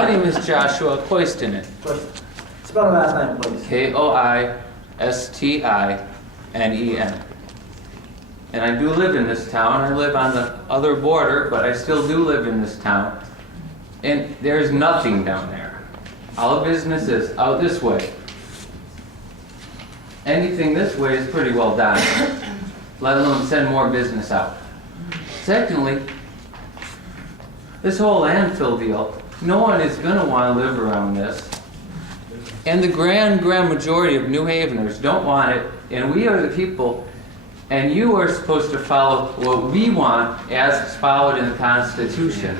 My name is Joshua Koistinen. Spell the last name, please. Koistinen. And I do live in this town. I live on the other border, but I still do live in this town. And there's nothing down there. All business is out this way. Anything this way is pretty well done, let alone send more business out. Secondly, this whole landfill deal, no one is going to want to live around this. And the grand majority of New Haveners don't want it, and we are the people, and you are supposed to follow what we want as followed in the Constitution.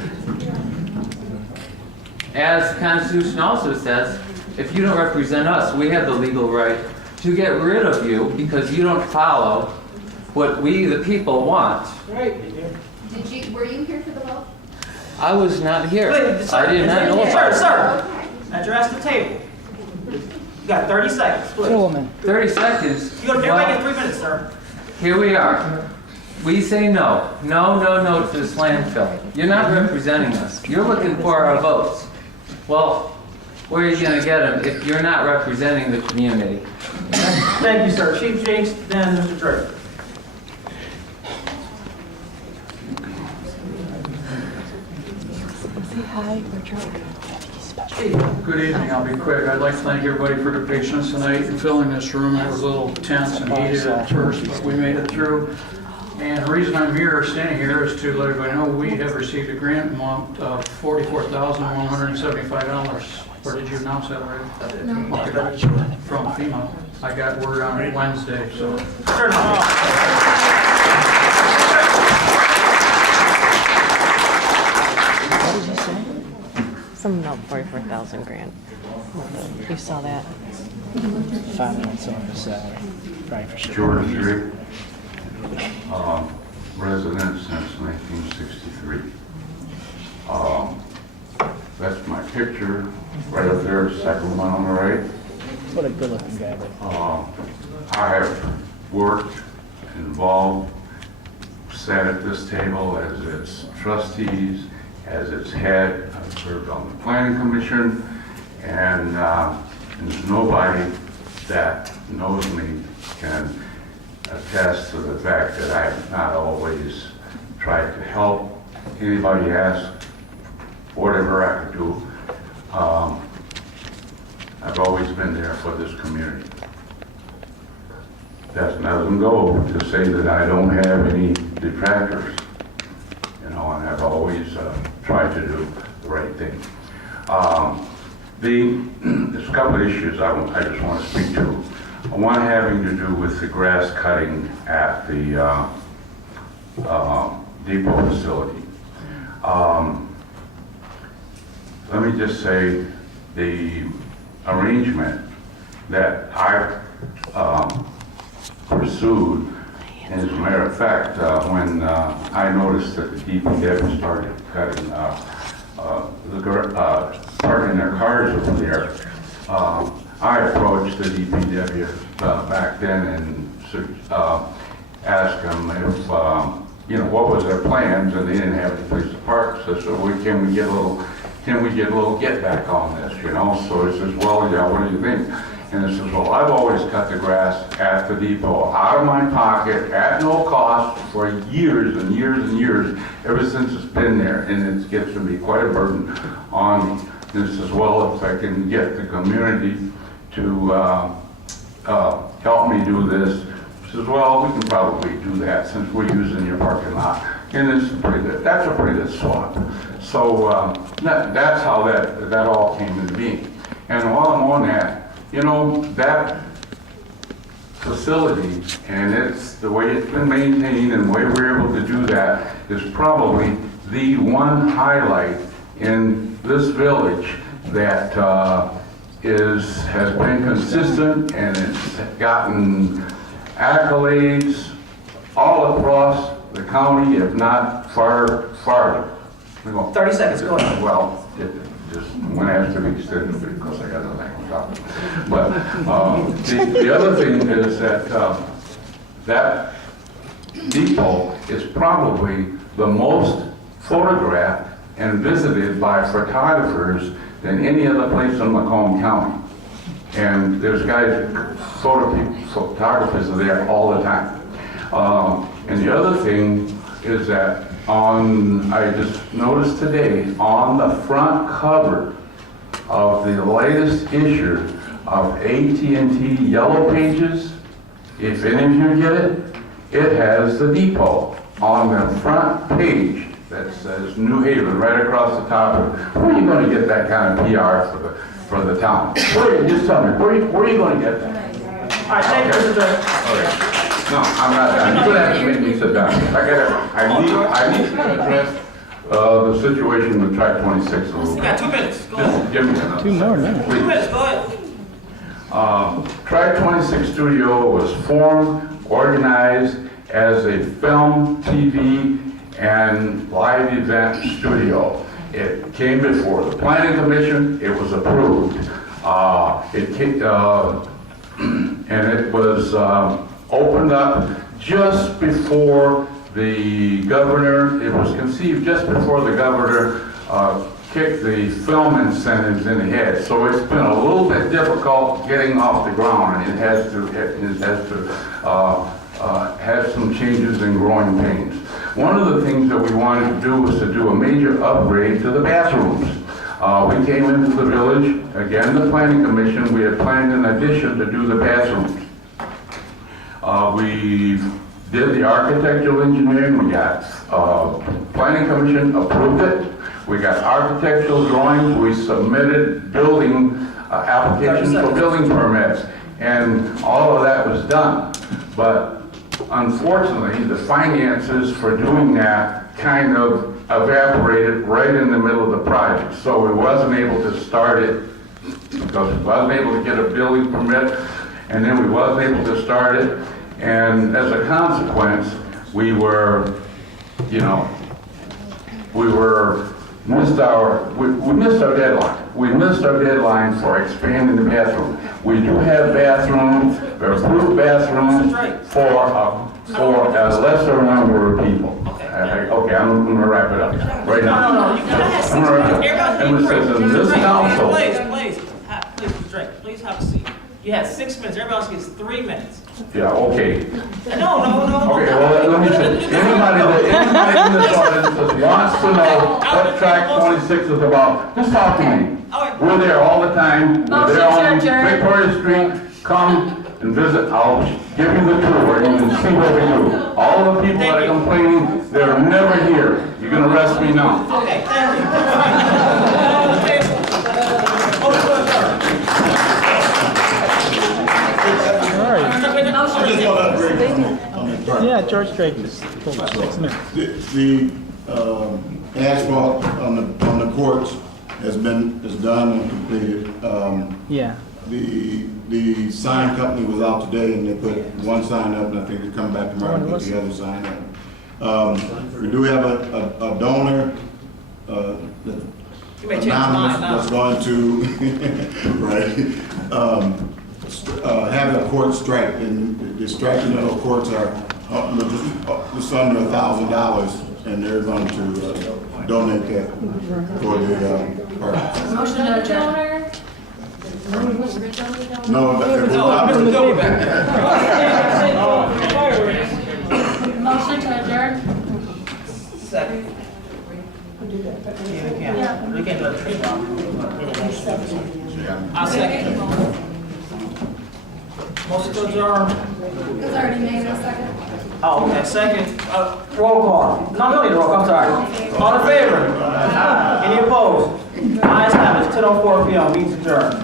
As the Constitution also says, if you don't represent us, we have the legal right to get rid of you because you don't follow what we, the people, want. Right. Were you here for the vote? I was not here. Please, sir, I did not know about it. Sir, Okay. address the table. You got 30 seconds, please. 30 seconds. You're Well, making 3 minutes, sir. here we are. We say no. No to this landfill. You're not representing us. You're looking for our votes. Well, where are you going to get them if you're not representing the community? Thank you, sir. Chief Jinks, then Mr. Drake. Good evening, I'll be quick. I'd like to thank everybody for their patience tonight in filling this room. It was a little tense and heated at first, but we made it through. And the reason I'm here, standing here, is to let everybody know we have received a grant amount of $44,175. Or did you announce that already? No. Okay. From FEMA. I got word on it Wednesday, so. Sir, What did you say? Something about 44,000 grand. You saw that? 5 months on the salary, probably for sure. George Drake, resident since 1963. That's my picture, right up there, second one on the right. What a good-looking guy. I have worked, involved, sat at this table as its trustees, as its head. I've served on the planning commission, and there's nobody that knows me can attest to the fact that I have not always tried to help anybody ask whatever I could do. I've always been there for this community. That doesn't go to say that I don't have any detractors, and I've always tried to do the right thing. There's a couple of issues I just want to speak to. One having to do with the grass cutting at the depot facility. Let me just say the arrangement that I pursued, and as a matter of fact, when I noticed that the DPW started cutting, parking their cars over there, I approached the DPW back then and asked them if, what was their plans, and they didn't have any place to park. So I said, well, can we get a little get back on this, So he says, well, yeah, what do you think? And he says, well, I've always cut the grass at the depot out of my pocket at no cost for years and years and years, ever since it's been there, and it gets to be quite a burden on me. And he says, well, if I can get the community to help me do this, he says, well, we can probably do that since we're using your parking lot. And it's pretty good. That's a pretty good swap. So that's how that all came into being. And while I'm on that, that facility and it's the way it's been maintained and the way we're able to do that is probably the one highlight in this village that has been consistent, and it's gotten accolades all across the county, if not farther. 30 seconds, go ahead. Well, just one has to be extended because I got nothing on top. But the other thing is that that depot is probably the most photographed and visited by photographers than any other place in Macomb County. And there's guys, photographers are there all the time. And the other thing is that I just noticed today, on the front cover of the latest issue of AT&T Yellow Pages, if any of you get it, it has the depot on the front page that says New Haven right across the top of it. Where are you going to get that kind of PR for the town? Just tell me, where are you going to get that? All right, thank you, Mr. Dirk. Okay. No, I'm not done. You're going to have to make me sit down. I need to address the situation with Track 26 a little You bit. got 2 minutes. Go ahead. Give me another. 2 more minutes. 2 minutes, go ahead. Track 26 Studio was formed, organized as a film, TV, and live event studio. It came before the Planning Commission, it was approved. And it was opened up just before the governor, it was conceived just before the governor kicked the film incentives in the head. So it's been a little bit difficult getting off the ground, and it has had some changes in growing pains. One of the things that we wanted to do was to do a major upgrade to the bathrooms. We came into the village, again, the Planning Commission, we had planned in addition to do the bathrooms. We did the architectural engineering, we got, Planning Commission approved it, we got architectural drawings, we submitted building applications for building permits, and all of that was done. But unfortunately, the finances for doing that kind of evaporated right in the middle of the project. So we wasn't able to start it because we wasn't able to get a building permit, and then we wasn't able to start it. And as a consequence, we missed our deadline. We missed our deadline for expanding the bathroom. We do have bathrooms, approved bathrooms for a lesser number of people. Okay, I'm gonna wrap it up right now. No, you gotta have 6 I'm gonna wrap minutes. it up. Everybody And it says in this council, Please, Mr. Drake, please have a seat. You had 6 minutes, everybody else gets 3 minutes. yeah, okay. No. Okay, well, let me say, anybody in this audience that wants to know what Track 26 is about, just talk to me. We're there all the time. We're there on Victoria Street. Come and visit. I'll give you the tour and you can see what we do. All the people that are complaining, they're never here. You're gonna arrest me now. Okay, thank you. Yeah, George Drake just told us 6 minutes. The asphalt on the courts is done and completed. Yeah. The sign company was out today and they put one sign up, and I think they come back tomorrow and put the other sign up. We do have a donor, You may change your mind now. that's going to, right, have a court strike, and the striking of the courts are just under $1,000, and they're going to donate that for the park. Motion to adjourn. No, Mr. Gilbert back Motion to adjourn. Second. We can't do it. I'll second. Motion to adjourn. Who's already made a second? Oh, okay, second. Roll call. No, no need to roll call, I'm sorry. All in favor? Any opposed? Ayes have it, 10:04 p.m. Meeting's adjourned.